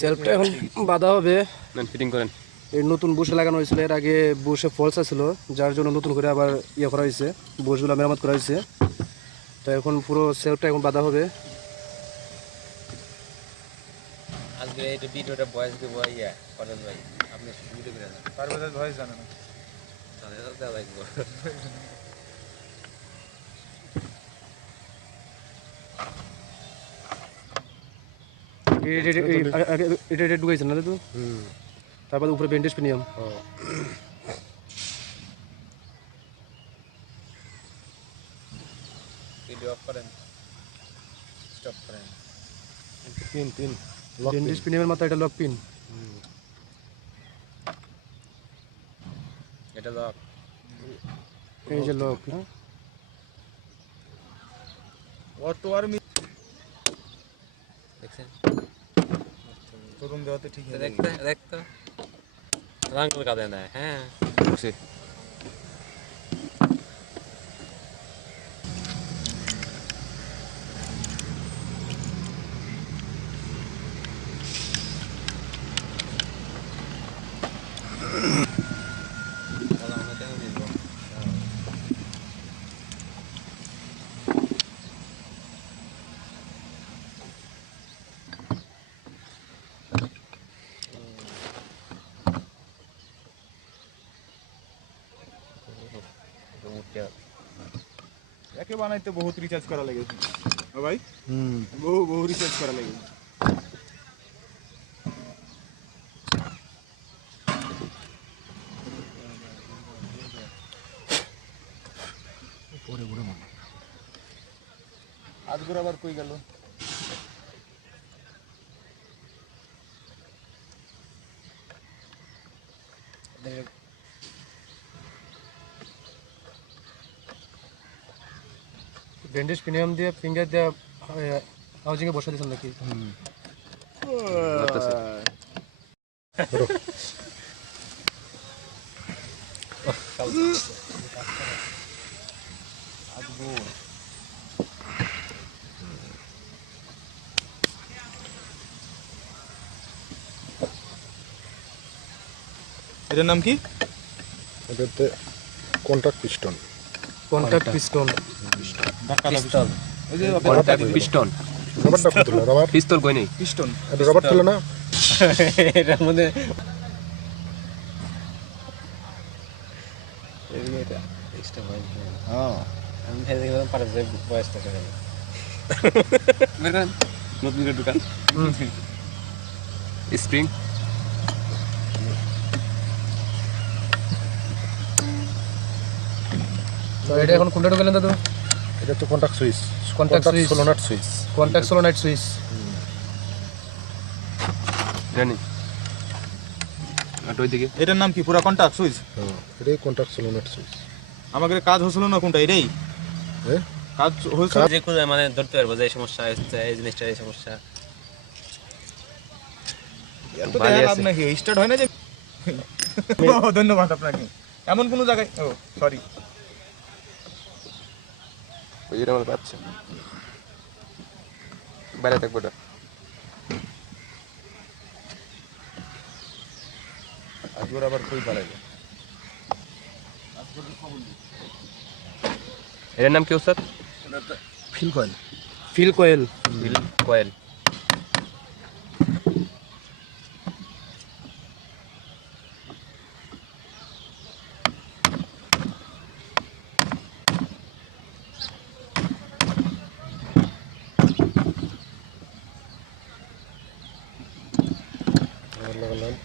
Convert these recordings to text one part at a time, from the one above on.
সেলফটা এখন বাঁধা হবে। ফিটিং করেন। এর নতুন বুশে লাগানো হয়েছিল এর আগে বুশে ফলস ছিল যার জন্য নতুন করে আবার ইয়ে করা হয়েছে বুশগুলো মেরামত করা হয়েছে। তো এখন পুরো সেলফটা এখন বাঁধা হবে। আজকে এই ভিডিওটা ভয়েস দেবো ইয়া করেন ভাই আপনি ভিডিও করে দেন। ভয়েস জানে না। তাহলে তো লাগবে এটা- এটা- এই- আগে- আগে- এটা এটা ঢুকাইছে না তো? তারপর উপরে ব্যান্ডেজ পিনিয়াম ব্যান্ডেজ পিনিয়ামের এটা লক পিন এটা লক এই যে লক না অটো আর মি দেখছেন? শোরুম দেওয়াতে ঠিক দেখতে দেখতো রাঙ্গুল কাঁদে না হ্যাঁ। বানাইতে বহুত রিচার্জ করা লাগে ও ভাই বহু বহু রিচার্জ করা লাগে আজগুর আবার কই গেল ব্যান্ডেজ পিনিয়াম দিয়ে ফিঙ্গার দিয়ে হাউজিংয়ে বসা দিয়েছেন নাকি? এটার নাম কি? এটাতে কন্ট্যাক্ট পিস্টন কন্ট্যাক্ট পিস্টন পিস্তল। ওই যে পিস্টন পিস্তল। কই নেই? পিস্টন রবার ছিল না? এটার মধ্যে হ্যাঁ স্প্রিং। তো এটা এখন কোনটা ঢুকালেন দাদু? এটা তো contact switch Contact switch. Solenoid switch contact solenoid switch জানি। আর ওই দিকে এটার নাম কি? পুরা কন্টাক্ট সুইচ হ্যাঁ এটাই কন্ট্যাক্ট সোলোনাট সুইচ আমাকে কাজ হচ্ছিল না কোনটা? এটাই? হ্যাঁ কাজ হয়েছিল? যে কোনো মানে ধরতে পারব যে এই সমস্যা হচ্ছে এই জিনিসটা এই সমস্যা। এত বালি দেখা লাভ আছে। নাকি? স্টার্ট হয় না যে? ধন্যবাদ আপনাকে। এমন কোনো জায়গায় ও সরি ওই যেটা আমার পাচ্ছে। বাইরে থাকব ওটা আজকের আবার কই পালাইলো? এটার নাম কি ওস্তাদ? Field coil field coil field coil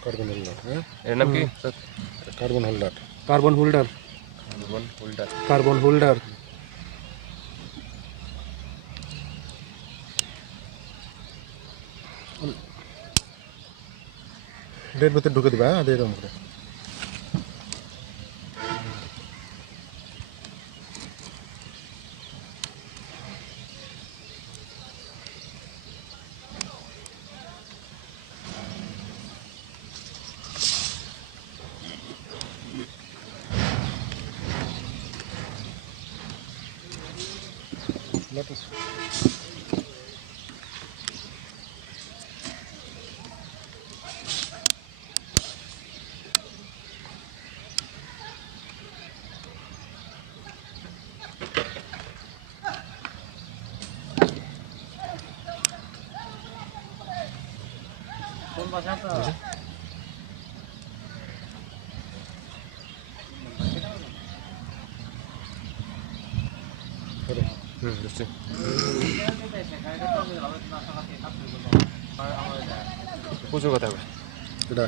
carbon holder नाम की sir carbon holder carbon holder carbon holder carbon holder date के ढुके आधे रूम पे lá para cima. Thank you. হুম বুঝছি প্রচুর কথা হবে এটা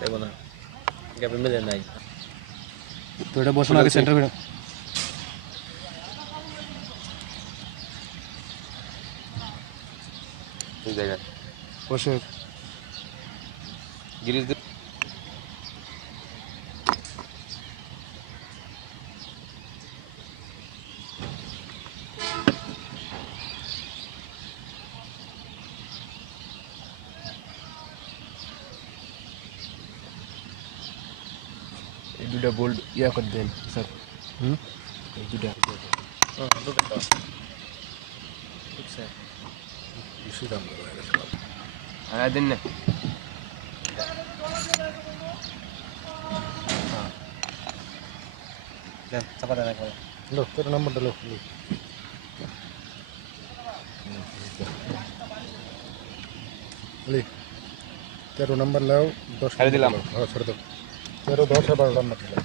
দেখো না গ্যাপে মেলে নাই। তো এটা বসানো আগে সেন্টার করে এই জায়গায়। বসে। গিরিশ দুটা বোল্ড ইয়া করে দেন স্যার হুম? এই দুটা। হ্যাঁ দিন না। চাপা দেয় না লো তোর নাম্বারটা লো তেরো নাম্বার লাও দশ দিলাম। হ্যাঁ ছেড়ে দাও। তেরো দশ আর বারো নাম্বার দিলাম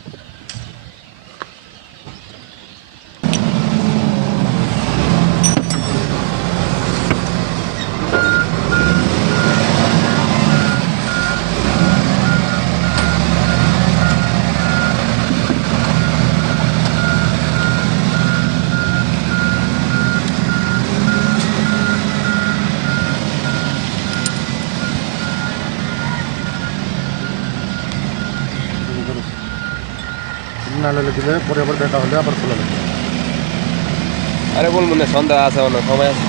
না নিলে দিলে পরে আবার দেখা হলে আবার খোলা লাগবে। আরে বলব না, সন্ধ্যা আছে, অনেক সময় আছে।